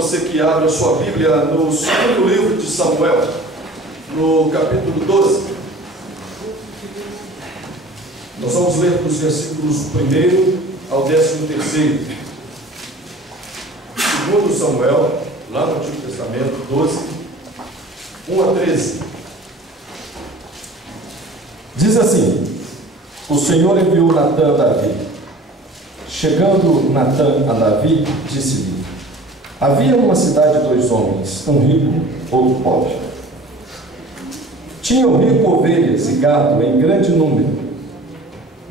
você que abre a sua Bíblia no segundo livro de Samuel, no capítulo 12. Nós vamos ler dos versículos 1 ao 13º. Segundo Samuel, lá no Antigo Testamento, 12, 1 a 13. Diz assim: o Senhor enviou Natã a Davi. Chegando Natã a Davi, disse-lhe: havia numa cidade 2 homens, um rico, outro pobre. Tinha o rico ovelhas e gado em grande número,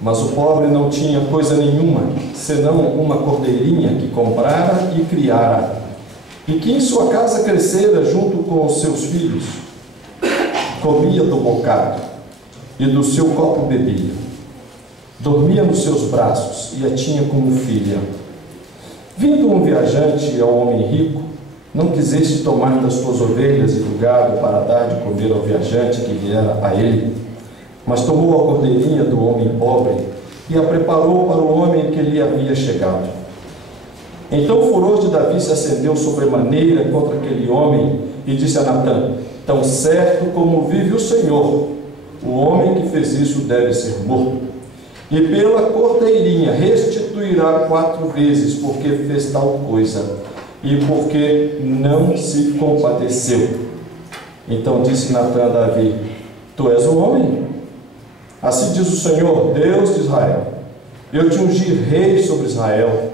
mas o pobre não tinha coisa nenhuma, senão uma cordeirinha que comprara e criara, e que em sua casa crescera junto com os seus filhos. Comia do bocado, e do seu copo bebia. Dormia nos seus braços, e a tinha como filha. Vindo um viajante ao homem rico, não quiseste tomar das suas ovelhas e do gado para dar de comer ao viajante que viera a ele, mas tomou a cordeirinha do homem pobre e a preparou para o homem que lhe havia chegado. Então o furor de Davi se acendeu sobremaneira contra aquele homem e disse a Natã: tão certo como vive o Senhor, o homem que fez isso deve ser morto, e pela cordeirinha restituirá 4 vezes, porque fez tal coisa e porque não se compadeceu. Então disse Natã a Davi: tu és o homem? Assim diz o Senhor, Deus de Israel: eu te ungi rei sobre Israel,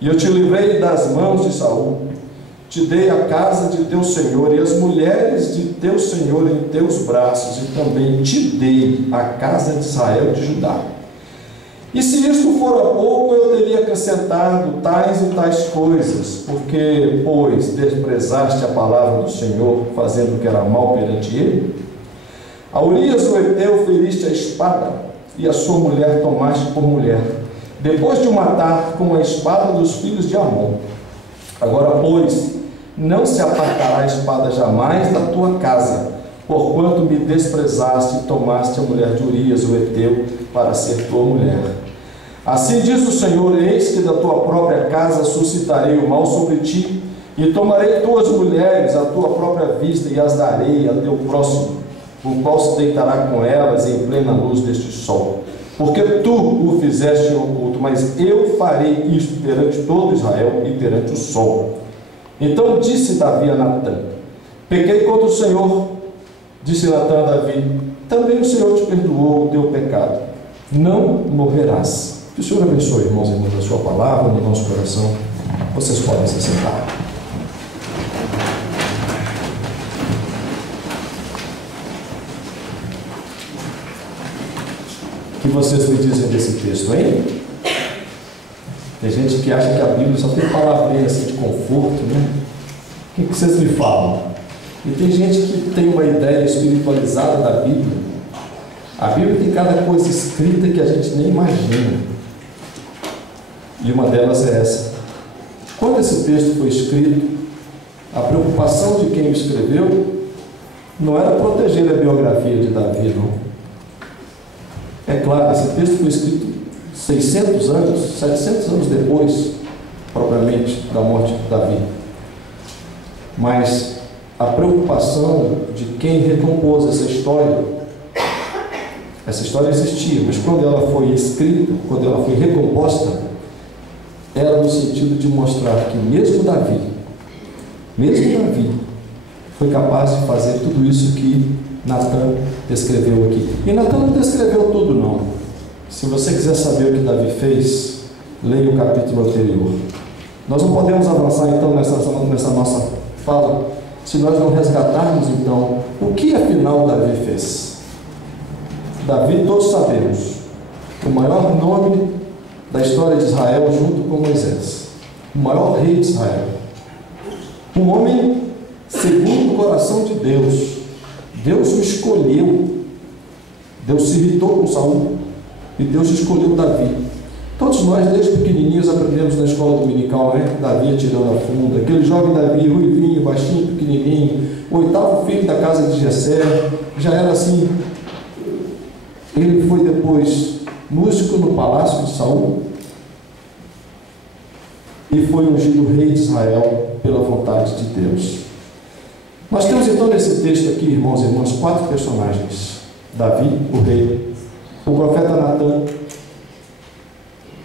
e eu te livrei das mãos de Saul. Te dei a casa de teu Senhor e as mulheres de teu Senhor em teus braços, e também te dei a casa de Israel e de Judá. E se isto fora pouco, eu teria acrescentado tais e tais coisas, porque, pois, desprezaste a palavra do Senhor, fazendo o que era mal perante ele. A Urias o Heteu feriste a espada, e a sua mulher tomaste por mulher, depois de o matar com a espada dos filhos de Amon. Agora, pois, não se apartará a espada jamais da tua casa, porquanto me desprezaste e tomaste a mulher de Urias o Heteu para ser tua mulher. Assim diz o Senhor: eis que da tua própria casa suscitarei o mal sobre ti, e tomarei tuas mulheres à tua própria vista, e as darei a teu próximo, o qual se deitará com elas em plena luz deste sol. Porque tu o fizeste em oculto, mas eu farei isto perante todo Israel e perante o sol. Então disse Davi a Natã: pequei contra o Senhor. Disse Natã a Davi: também o Senhor te perdoou o teu pecado, não morrerás. Que o Senhor abençoe, irmãos e irmãs, a sua palavra no nosso coração. Vocês podem se sentar. O que vocês me dizem desse texto, hein? Tem gente que acha que a Bíblia só tem palavrinha assim de conforto, né? O que vocês me falam? E tem gente que tem uma ideia espiritualizada da Bíblia. A Bíblia tem cada coisa escrita que a gente nem imagina. E uma delas é essa. Quando esse texto foi escrito, a preocupação de quem o escreveu não era proteger a biografia de Davi, não. É claro, esse texto foi escrito 600 anos, 700 anos depois, propriamente, da morte de Davi. Mas a preocupação de quem recompôs essa história existia, mas quando ela foi escrita, quando ela foi recomposta, era no sentido de mostrar que mesmo Davi foi capaz de fazer tudo isso que Natã descreveu aqui. E Natã não descreveu tudo, não. Se você quiser saber o que Davi fez, leia o capítulo anterior. Nós não podemos avançar então nessa nossa fala se nós não resgatarmos então o que afinal Davi fez. Davi, todos sabemos, o maior nome da história de Israel junto com Moisés, o maior rei de Israel, um homem segundo o coração de Deus. Deus o escolheu. Deus se irritou com Saul e Deus escolheu Davi. Todos nós, desde pequenininhos, aprendemos na escola dominical, né? Davi atirando a funda, aquele jovem Davi, ruivinho, baixinho, pequenininho, o 8º filho da casa de Jessé, já era assim. Ele foi depois músico no palácio de Saul e foi ungido rei de Israel pela vontade de Deus. Nós temos então nesse texto aqui, irmãos e irmãs, 4 personagens: Davi, o rei, o profeta Natã,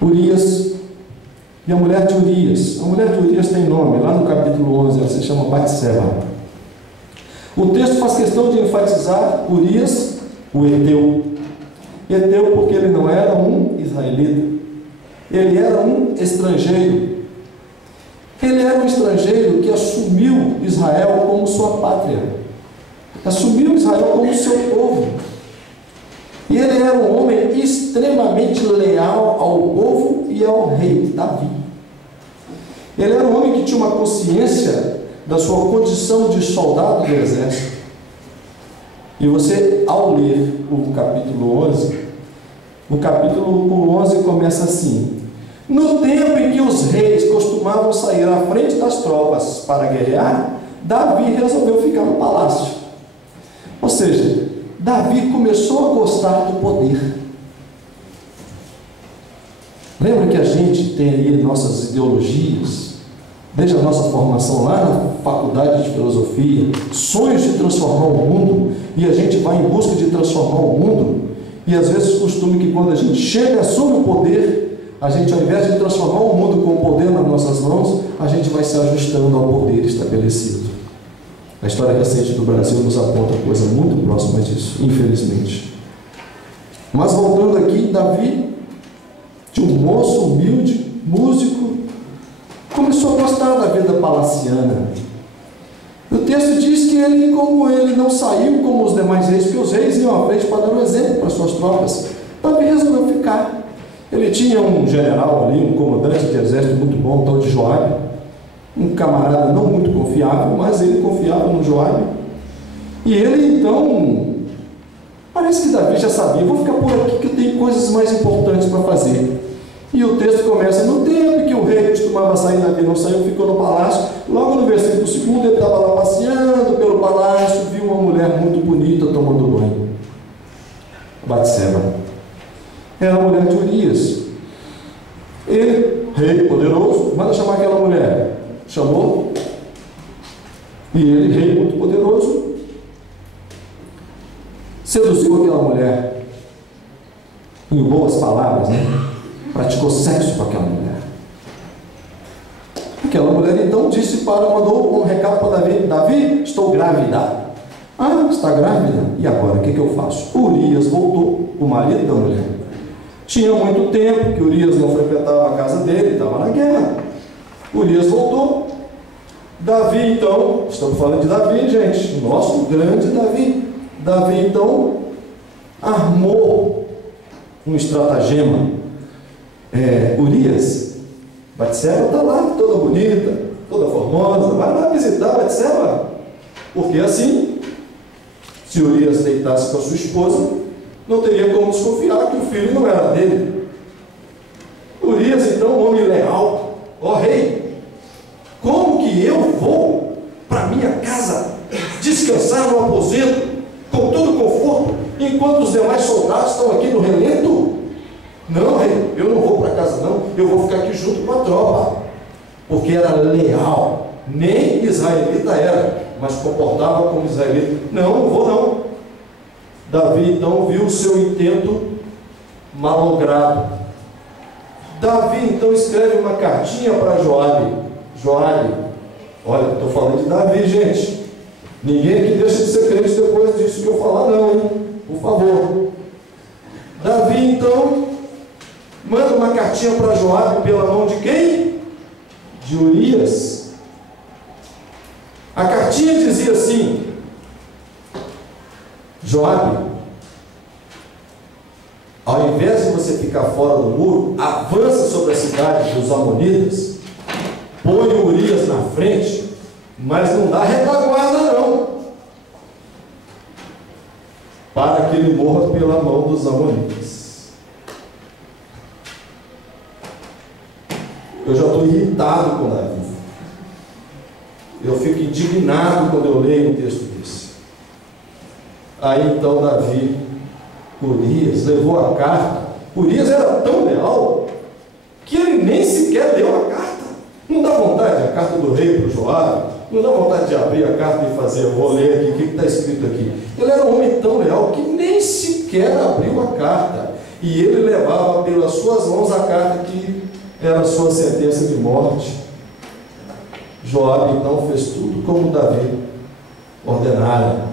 Urias e a mulher de Urias. A mulher de Urias tem nome, lá no capítulo 11, ela se chama Batseba. O texto faz questão de enfatizar Urias, o Eteu. Eteu porque ele não era um israelita, ele era um estrangeiro. Ele era um estrangeiro que assumiu Israel como sua pátria, assumiu Israel como seu povo. E ele era um homem extremamente leal ao povo e ao rei Davi. Ele era um homem que tinha uma consciência da sua condição de soldado do exército. E você, ao ler o capítulo 11, o capítulo 11 começa assim: no tempo em que os reis costumavam sair à frente das tropas para guerrear, Davi resolveu ficar no palácio. Ou seja, Davi começou a gostar do poder. Lembra que a gente tem aí nossas ideologias, desde a nossa formação lá na faculdade de filosofia, sonhos de transformar o mundo, e a gente vai em busca de transformar o mundo, e às vezes costume que quando a gente chega e assume o poder, a gente, ao invés de transformar o mundo com o poder nas nossas mãos, a gente vai se ajustando ao poder estabelecido. A história recente do Brasil nos aponta coisa muito próxima disso, infelizmente. Mas voltando aqui, Davi, de um moço humilde, músico, começou a gostar da vida palaciana. O texto diz que ele, como ele não saiu como os demais reis, porque os reis iam à frente para dar um exemplo para suas tropas, Davi resolveu ficar. Ele tinha um general ali, um comandante de exército muito bom, um tal de Joabe, um camarada não muito confiável, mas ele confiava no Joabe. E ele então, parece que Davi já sabia: vou ficar por aqui que eu tenho coisas mais importantes para fazer. E o texto começa: no tempo que o rei costumava sair, Davi não saiu, ficou no palácio. Logo no versículo 2, ele estava lá passeando pelo palácio, viu uma mulher muito bonita tomando banho, Batseba. Era a mulher de Urias. Ele, rei poderoso, manda chamar aquela mulher. Chamou. E ele, rei muito poderoso, seduziu aquela mulher, em boas palavras, né? Praticou sexo com aquela mulher. Aquela mulher então mandou um recado para Davi: Davi, estou grávida. Ah, está grávida? E agora, o que eu faço? Urias voltou, o marido da mulher. Tinha muito tempo que Urias não frequentava a casa dele, estava na guerra. Urias voltou. Davi então, estamos falando de Davi, gente, o nosso grande Davi. Davi então armou um estratagema. Urias, Batseba está lá, toda bonita, toda formosa, vai lá visitar Batseba, porque assim, se Urias deitasse com a sua esposa, não teria como desconfiar que o filho não era dele. Urias então, um homem leal: ó rei, como que eu vou para minha casa descansar no aposento com todo conforto, enquanto os demais soldados estão aqui no relento? Não, rei, eu não vou para casa não, eu vou ficar aqui junto com a tropa. Porque era leal, nem israelita era, mas comportava como israelita. Não vou não. Davi então viu o seu intento malogrado. Davi então escreve uma cartinha para Joabe. Joabe, olha, estou falando de Davi, gente. Ninguém aqui deixa de ser crente depois disso que eu falar não, hein? Por favor. Davi então manda uma cartinha para Joabe pela mão de quem? De Urias. A cartinha dizia assim: Joabe, ao invés de você ficar fora do muro, avança sobre a cidade dos amonitas, põe o Urias na frente, mas não dá retaguarda não, para que ele morra pela mão dos amonitas. Eu já estou irritado com Davi. Eu fico indignado quando eu leio um texto desse. Aí então Davi, Urias, levou a carta. Urias era tão leal que ele nem sequer deu a carta. Não dá vontade, a carta do rei para o Joabe, não dá vontade de abrir a carta e fazer, vou ler aqui, o que está escrito aqui? Ele era um homem tão leal que nem sequer abriu a carta, e ele levava pelas suas mãos a carta que era a sua sentença de morte. Joabe então fez tudo como Davi ordenara,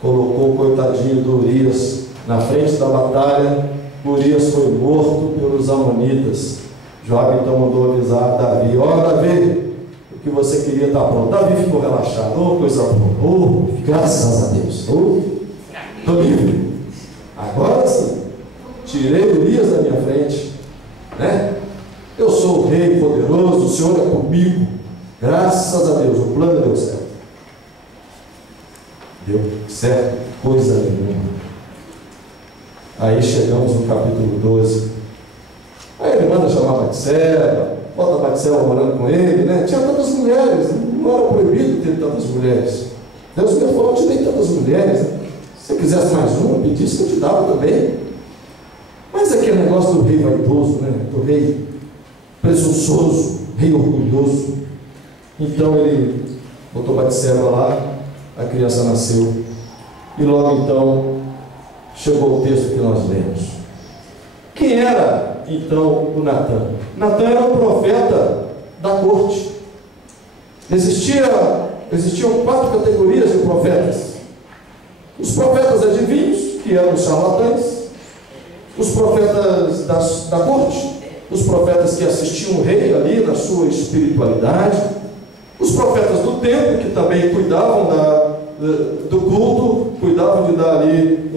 colocou o coitadinho do Urias na frente da batalha. Urias foi morto pelos amonitas. Joabe então mandou avisar Davi: ó, Davi, o que você queria está pronto. Davi ficou relaxado: oh, coisa boa, graças a Deus, estou livre, agora sim, tirei Urias da minha frente, né? Eu sou o rei poderoso, o Senhor é comigo, graças a Deus, o plano deu certo. Deu certo, coisa nenhuma. Aí chegamos no capítulo 12. Aí ele manda chamar Batseba, bota Batseba morando com ele, né? Tinha tantas mulheres, não era proibido ter tantas mulheres. Deus me falou: eu te dei tantas mulheres, né? Se você quisesse mais uma, pedisse que eu te dava também. Mas aquele negócio do rei vaidoso, né? Do rei presunçoso, rei orgulhoso. Então ele botou Batseba lá, a criança nasceu, e logo então chegou o texto que nós lemos. Quem era então o Natã? Natã era um profeta da corte. Existiam 4 categorias de profetas: os profetas adivinhos, que eram os charlatães; os profetas da corte, os profetas que assistiam o rei ali na sua espiritualidade; os profetas do templo, que também cuidavam do culto, cuidavam de dar ali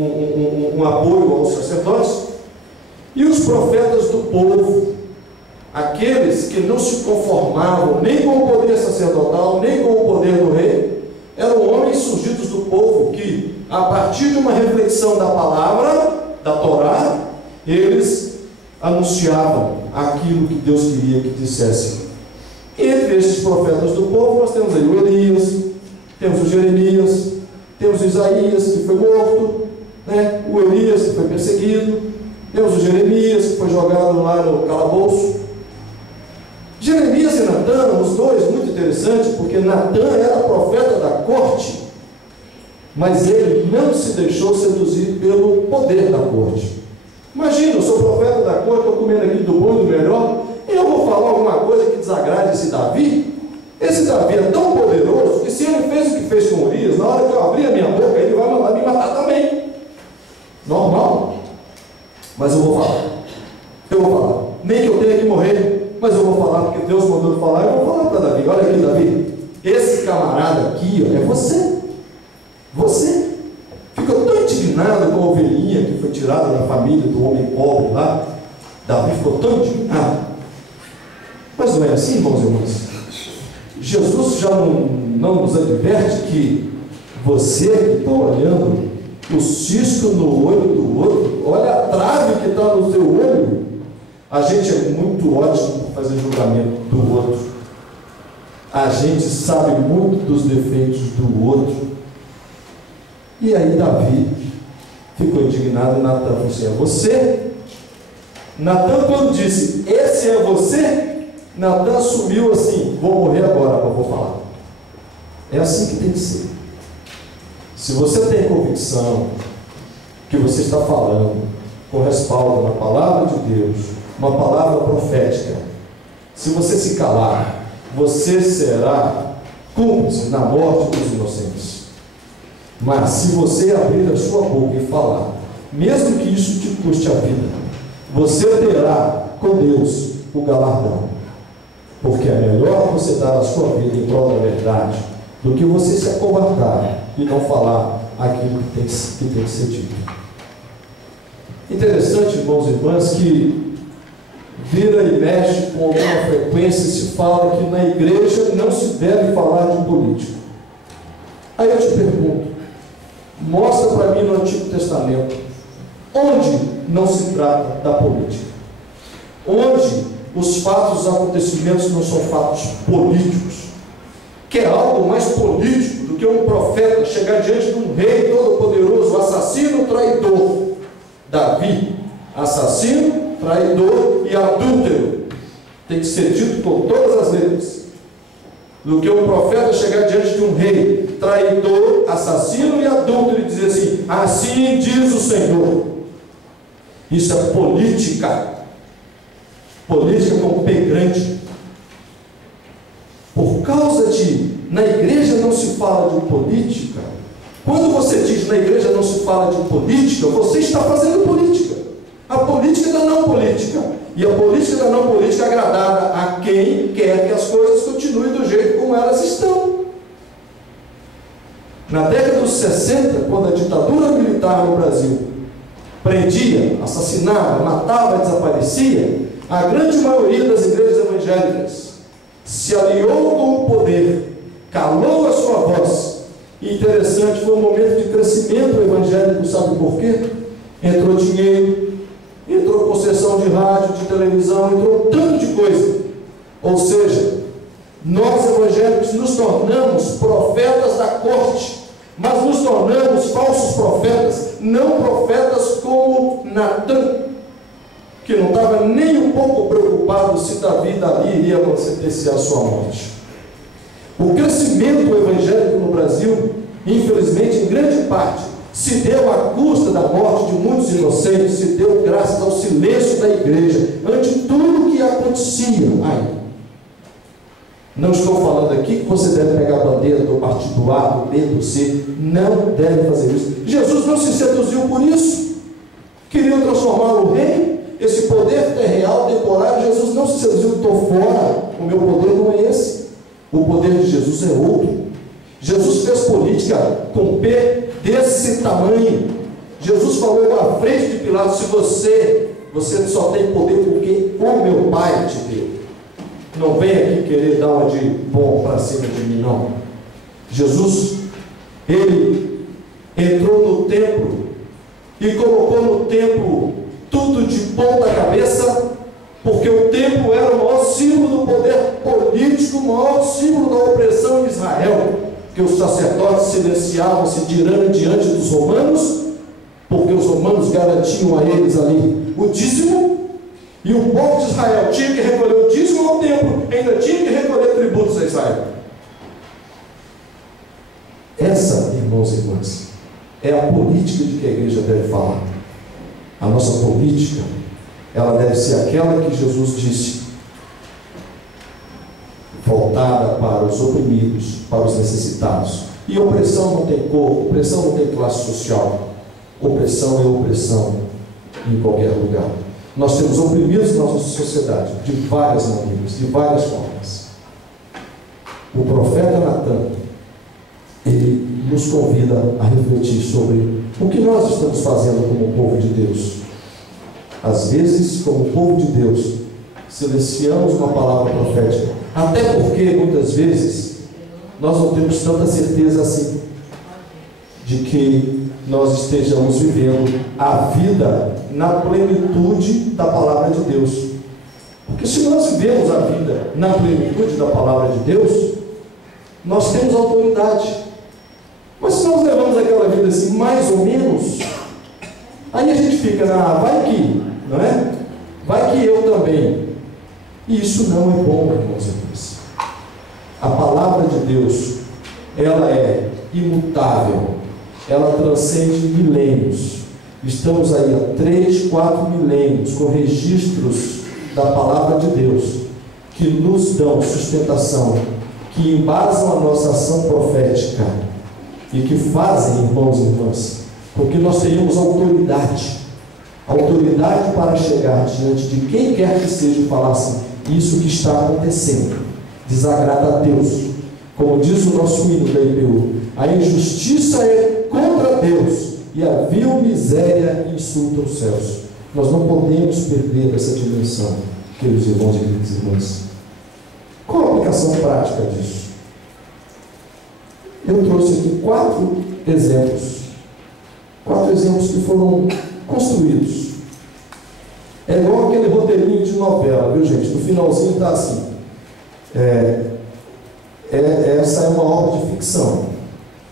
um apoio aos sacerdotes; e os profetas do povo, aqueles que não se conformavam nem com o poder sacerdotal, nem com o poder do rei. Eram homens surgidos do povo que, a partir de uma reflexão da palavra, da Torá, eles anunciavam aquilo que Deus queria que dissessem. E entre estes profetas do povo, nós temos aí o Elias, temos o Jeremias, temos o Isaías, que foi morto, né? O Elias, que foi perseguido, temos o Jeremias, que foi jogado lá no calabouço. Jeremias e Natã, os dois, muito interessante, porque Natã era profeta da corte, mas ele não se deixou seduzir pelo poder da corte. Imagina, eu sou profeta da corte, estou comendo aqui do bom e do melhor, e eu vou falar alguma coisa que desagrade esse Davi? Esse Davi é tão poderoso que, se ele fez o que fez com Urias, na hora que eu abrir a minha boca, ele vai mandar me matar também. Normal. Mas eu vou falar. Eu vou falar. Nem que eu tenha que morrer, mas eu vou falar, porque Deus mandou eu falar. Eu vou falar para Davi: olha aqui, Davi, esse camarada aqui, ó, é você. Você ficou tão indignado com a ovelhinha que foi tirada da família do homem pobre lá. Davi ficou tão indignado. Mas não é assim, irmãos e irmãs? Jesus já não nos adverte que você que está olhando o cisco no olho do outro, olha a trave que está no seu olho. A gente é muito ótimo para fazer julgamento do outro. A gente sabe muito dos defeitos do outro. E aí Davi ficou indignado, e Natã falou assim: é você? Natã, quando disse esse é você, Natã assumiu assim: vou morrer agora, mas vou falar. É assim que tem que ser. Se você tem convicção que você está falando com respaldo na palavra de Deus, uma palavra profética, se você se calar, você será cúmplice na morte dos inocentes. Mas se você abrir a sua boca e falar, mesmo que isso te custe a vida, você terá com Deus o galardão. Porque é melhor você dar a sua vida em prol da verdade do que você se acovardar e não falar aquilo que tem que ser dito. Interessante, irmãos e irmãs, que vira e mexe com alguma frequência se fala que na igreja não se deve falar de político. Aí eu te pergunto, mostra para mim no Antigo Testamento onde não se trata da política, onde os fatos, os acontecimentos não são fatos políticos, que é algo mais político do que um profeta chegar diante de um rei todo-poderoso, assassino, traidor. Davi, assassino, traidor e adúltero. tem que ser dito com todas as letras, do que um profeta chegar diante de um rei traidor, assassino e adúltero e dizer assim: assim diz o Senhor. Isso é política. Política com P grande. Por causa de na igreja não se fala de política. Quando você diz na igreja não se fala de política, você está fazendo política. A política da não política. E a política da não política é agradada a quem quer que as coisas continuem do jeito como elas estão. Na década dos 60, quando a ditadura militar no Brasil prendia, assassinava, matava, desaparecia, a grande maioria das igrejas evangélicas se aliou com o poder, calou a sua voz. E interessante, foi um momento de crescimento evangélico, sabe por quê? Entrou dinheiro, entrou concessão de rádio, de televisão, entrou tanto de coisa. Ou seja, nós evangélicos nos tornamos profetas da corte, mas nos tornamos falsos profetas, não profetas como Natan, que não estava nem um pouco preocupado se Davi dali iria sentenciar a sua morte. O crescimento evangélico no Brasil, infelizmente, em grande parte, se deu à custa da morte de muitos inocentes, se deu graças ao silêncio da igreja ante tudo o que acontecia aí. Não estou falando aqui que você deve pegar a bandeira do partido A, do B, do C. Não deve fazer isso. Jesus não se seduziu por isso. Queriam transformá-lo no rei. Esse poder é real, temporário. Jesus não se seduziu. Estou fora. O meu poder não é esse. O poder de Jesus é outro. Jesus fez política com P desse tamanho. Jesus falou à frente de Pilatos: se você só tem poder porque o meu Pai te deu. Não vem aqui querer dar uma de bom para cima de mim, não. Jesus, ele entrou no templo e colocou no templo tudo de ponta cabeça, porque o templo era o maior símbolo do poder político, o maior símbolo da opressão em Israel, que os sacerdotes silenciavam-se diante dos romanos, porque os romanos garantiam a eles ali o dízimo. E o povo de Israel tinha que recolher o dízimo ao templo, ainda tinha que recolher tributos a Israel. Essa, irmãos e irmãs, é a política de que a igreja deve falar. A nossa política, ela deve ser aquela que Jesus disse, voltada para os oprimidos, para os necessitados. E opressão não tem cor, opressão não tem classe social. Opressão é opressão em qualquer lugar. Nós temos oprimidos na nossa sociedade de várias maneiras, de várias formas. O profeta Natan, ele nos convida a refletir sobre o que nós estamos fazendo como povo de Deus. Às vezes, como povo de Deus, silenciamos uma palavra profética, até porque muitas vezes nós não temos tanta certeza assim de que nós estejamos vivendo a vida na plenitude da palavra de Deus. Porque se nós vivemos a vida na plenitude da palavra de Deus, nós temos autoridade. Mas se nós levamos aquela vida assim, mais ou menos, aí a gente fica, vai que, não é? Vai que eu também. E isso não é bom, irmãos e irmãs. A palavra de Deus, ela é imutável, ela transcende milênios. Estamos aí há 3, 4 milênios com registros da palavra de Deus que nos dão sustentação, que embasam a nossa ação profética e que fazem, irmãos e irmãs, porque nós tenhamos autoridade para chegar diante de quem quer que seja e falar assim: isso que está acontecendo desagrada a Deus. Como diz o nosso hino da IPU, a injustiça é contra Deus e a vil miséria insulta os céus. Nós não podemos perder essa dimensão, queridos irmãos e queridas irmãs. Qual a aplicação prática disso? Eu trouxe aqui 4 exemplos. 4 exemplos que foram construídos. É igual aquele roteirinho de novela, viu, gente? No finalzinho está assim. Essa é uma obra de ficção.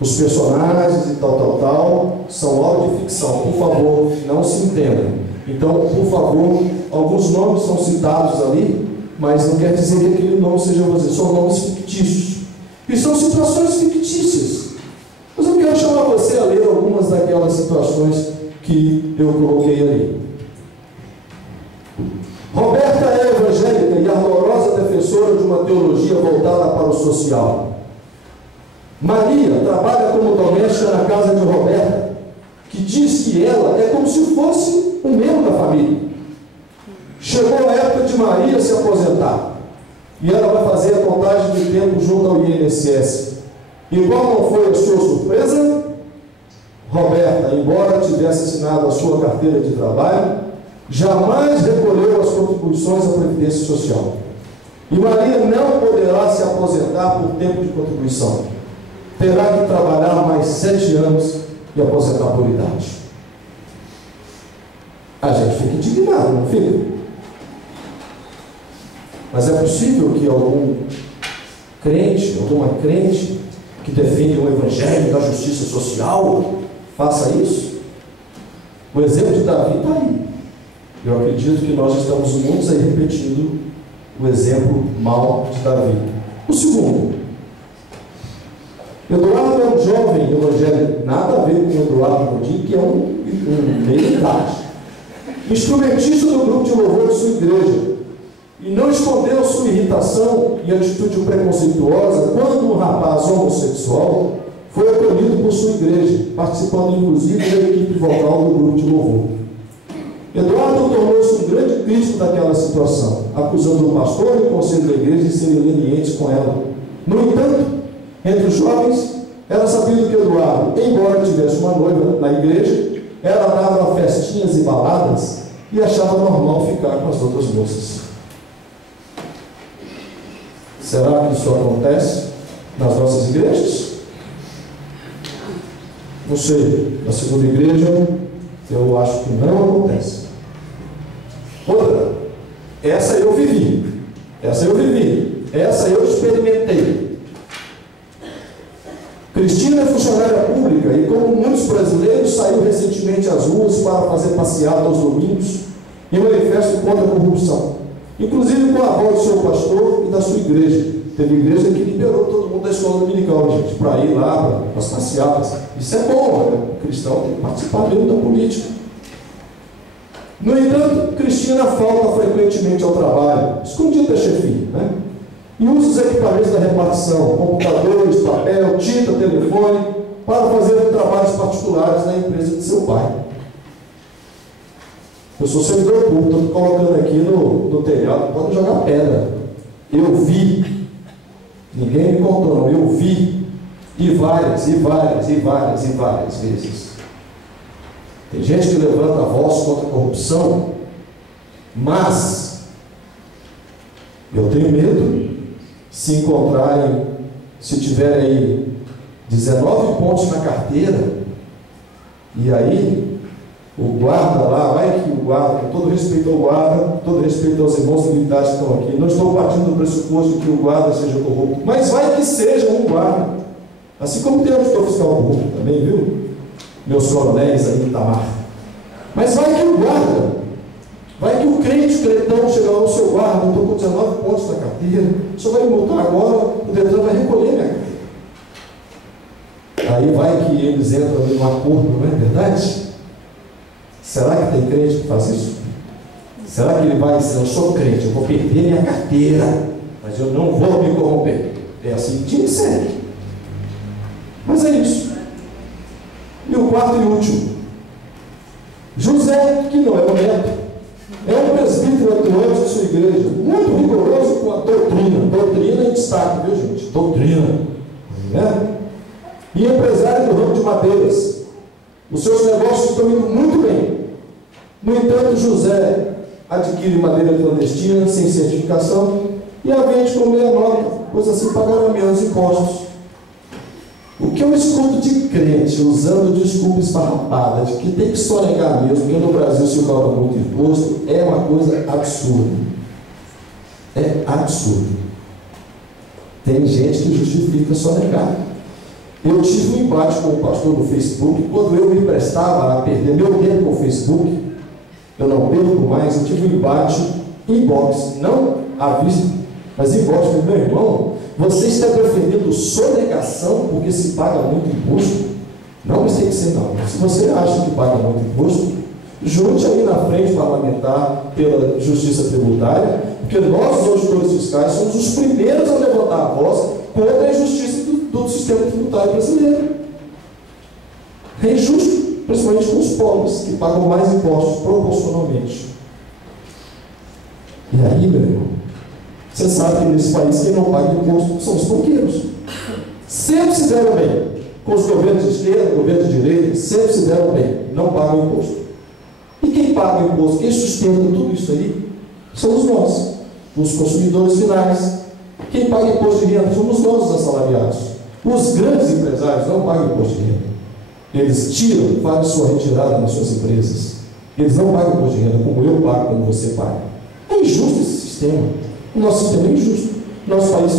Os personagens e tal, são obra de ficção. Por favor, não se entendam. Então, por favor, alguns nomes são citados ali, mas não quer dizer que aquele nome seja você, são nomes fictícios. E são situações fictícias. Mas eu quero chamar você a ler algumas daquelas situações que eu coloquei ali. Roberta é evangélica e ardorosa defensora de uma teologia voltada para o social. Maria trabalha como doméstica na casa de Roberta, que diz que ela é como se fosse um membro da família. Chegou a época de Maria se aposentar, e ela vai fazer a contagem de tempo junto ao INSS. E qual não foi a sua surpresa? Roberta, embora tivesse assinado a sua carteira de trabalho, jamais recolheu as contribuições à Previdência Social. E Maria não poderá se aposentar por tempo de contribuição. Terá que trabalhar mais 7 anos e aposentar por idade. A gente fica indignado, não fica? Mas é possível que algum crente, alguma crente que defende o evangelho da justiça social faça isso? O exemplo de Davi está aí. Eu acredito que nós estamos muitos aí repetindo o exemplo mau de Davi. O segundo, Eduardo é um jovem evangélico, nada a ver com Eduardo Gondim, que é um meio-idade, instrumentista do grupo de louvor de sua igreja, e não escondeu sua irritação e atitude preconceituosa quando um rapaz homossexual foi acolhido por sua igreja, participando inclusive da equipe vocal do grupo de louvor. Eduardo tornou-se um grande crítico daquela situação, acusando o pastor e o conselho da igreja de serem lenientes com ela. No entanto, entre os jovens, era sabido que Eduardo, embora tivesse uma noiva na igreja, ela dava festinhas e baladas e achava normal ficar com as outras moças. Será que isso acontece nas nossas igrejas? Não sei. Na segunda igreja, eu acho que não acontece. Outra, essa eu vivi. Essa eu experimentei. Cristina é funcionária pública e, como muitos brasileiros, saiu recentemente às ruas para fazer passeata aos domingos em manifesto contra a corrupção, inclusive com a voz do seu pastor e da sua igreja. Teve igreja que liberou todo mundo da escola dominical, gente, para ir lá para as passeatas. Isso é bom, né? O cristão tem que participar mesmo da política. No entanto, Cristina falta frequentemente ao trabalho, escondida da chefia, né? E usa os equipamentos da repartição, computadores, papel, tinta, telefone, para fazer trabalhos particulares na empresa de seu pai. Eu sou servidor público, estou colocando aqui no telhado, pode jogar pedra. Eu vi. Ninguém me contou, não. Eu vi. E várias vezes. Tem gente que levanta a voz contra a corrupção, mas eu tenho medo se encontrarem, se tiverem aí 19 pontos na carteira, e aí o guarda lá, vai que o guarda, com todo respeito ao guarda, todo respeito aos irmãos militares que estão aqui, não estou partindo do pressuposto que o guarda seja corrupto, mas vai que seja um guarda, assim como tem o fiscal público também, viu? Meus coronéis aí em Itamar. Mas vai que o guarda, vai que o crente, o crentão, chega lá no seu guarda, eu estou com 19 pontos na carteira, só vai me multar agora, o Detran vai recolher minha carteira. Aí vai que eles entram num acordo, não é verdade? Será que tem crente que faz isso? Será que ele vai dizer, eu sou crente, eu vou perder minha carteira, mas eu não vou me corromper? É assim que tinha que ser. Mas é isso. E o quarto e último, José, que não é o neto, é um presbítero atuante de sua igreja, muito rigoroso com a doutrina em destaque, viu gente? Doutrina, né? E empresário do ramo de madeiras. Os seus negócios estão indo muito bem. No entanto, José adquire madeira clandestina, sem certificação, e a vende com meia nota, pois assim pagará menos impostos. O que eu escuto de crente usando desculpa esfarrapada de que tem que sonegar mesmo, porque no Brasil se cobra muito imposto, é uma coisa absurda. É absurdo. Tem gente que justifica sonegar. Eu tive um embate com o pastor no Facebook, quando eu me prestava a perder meu tempo com o Facebook, eu não perco mais, eu tive um embate inbox, não à vista. Mas igual, meu irmão, você está defendendo sonegação porque se paga muito imposto? Não, mas tem que ser não. Se você acha que paga muito imposto, junte aí na frente parlamentar pela justiça tributária, porque nós, os auditores fiscais, somos os primeiros a levantar a voz contra a injustiça do sistema tributário brasileiro. É injusto, principalmente com os pobres, que pagam mais impostos proporcionalmente. E aí, meu irmão, você sabe que nesse país quem não paga imposto são os banqueiros. Sempre se deram bem. Com os governos de esquerda, governos de direita, sempre se deram bem. Não pagam imposto. E quem paga o imposto, quem sustenta tudo isso aí, somos nós, os consumidores finais. Quem paga imposto de renda somos nós, os assalariados. Os grandes empresários não pagam imposto de renda. Eles tiram, fazem sua retirada nas suas empresas. Eles não pagam imposto de renda como eu pago, como você paga. É injusto esse sistema. O nosso sistema é injusto. Nosso país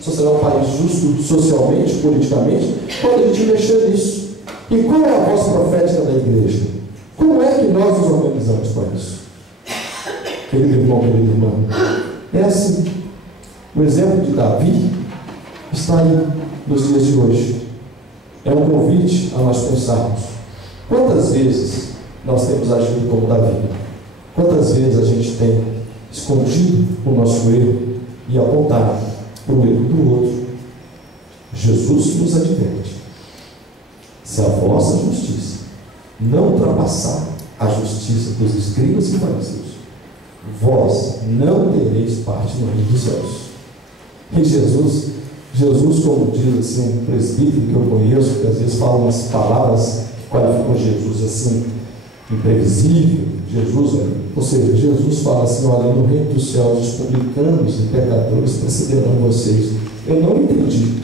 só será um país justo socialmente, politicamente, quando a gente mexer nisso. E qual é a voz profética da igreja? Como é que nós nos organizamos para isso? Querido irmão, querida irmã, é assim. O exemplo de Davi está aí nos dias de hoje. É um convite a nós pensarmos. Quantas vezes nós temos agido como Davi? Quantas vezes a gente tem escondido o nosso erro e apontado para o erro do outro? Jesus nos adverte: se a vossa justiça não ultrapassar a justiça dos escribas e fariseus, vós não tereis parte no reino dos céus. E Jesus, como diz assim, um presbítero que eu conheço, que às vezes fala umas palavras que qualificam Jesus assim, imprevisível. Ou seja, Jesus fala assim: olha, no reino dos céus, os publicanos e pecadores precederão vocês. Eu não entendi,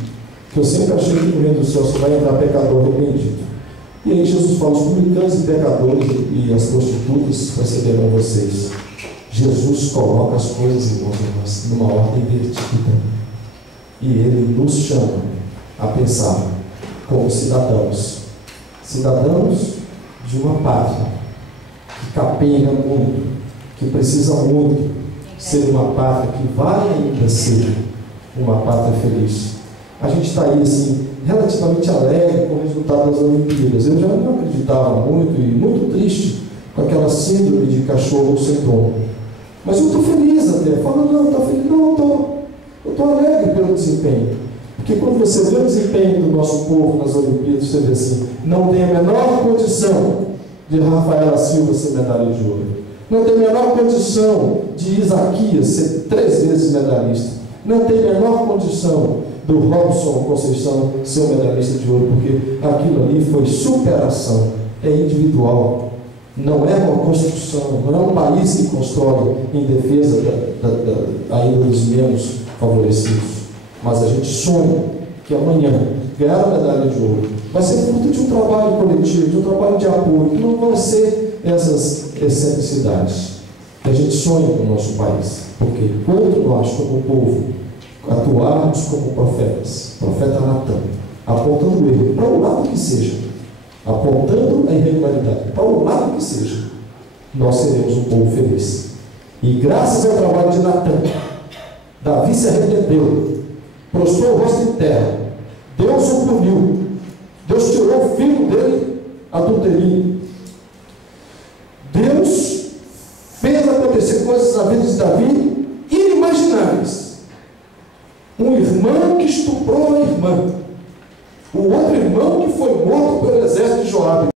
que eu sempre achei que no reino dos céus só vai entrar pecador arrependido. E aí Jesus fala: os publicanos e pecadores e as prostitutas precederão vocês. Jesus coloca as coisas, irmãos, numa ordem invertida. E Ele nos chama a pensar como cidadãos de uma pátria que capenga muito, que precisa muito ser uma pátria que vai ainda ser uma pátria feliz. A gente está aí assim, relativamente alegre com o resultado das Olimpíadas. Eu já não acreditava muito e muito triste com aquela síndrome de cachorro sem dono. Mas eu estou feliz até. Fala, não, está feliz? Não, eu estou alegre pelo desempenho. Porque quando você vê o desempenho do nosso povo nas Olimpíadas, você vê assim: não tem a menor condição de Rafaela Silva ser medalha de ouro. Não tem a menor condição de Isaquias ser 3 vezes medalhista. Não tem a menor condição do Robson Conceição ser um medalhista de ouro, porque aquilo ali foi superação, é individual. Não é uma construção, não é um país que constrói em defesa ainda dos menos favorecidos. Mas a gente sonha que amanhã ganhar a medalha de ouro vai ser fruto de um trabalho coletivo, de um trabalho de apoio, que não vão ser essas excentricidades. A gente sonha com o nosso país, porque quando nós, como povo, atuarmos como profetas, profeta Natan, apontando o erro, para o lado que seja, apontando a irregularidade, para o lado que seja, nós seremos um povo feliz. E graças ao trabalho de Natan, Davi se arrependeu, prostrou o rosto em terra, Deus o puniu, Deus tirou o filho dele adulterio. Deus fez acontecer coisas na vida de Davi inimagináveis. Um irmão que estuprou a irmã, o outro irmão que foi morto pelo exército de Joabe.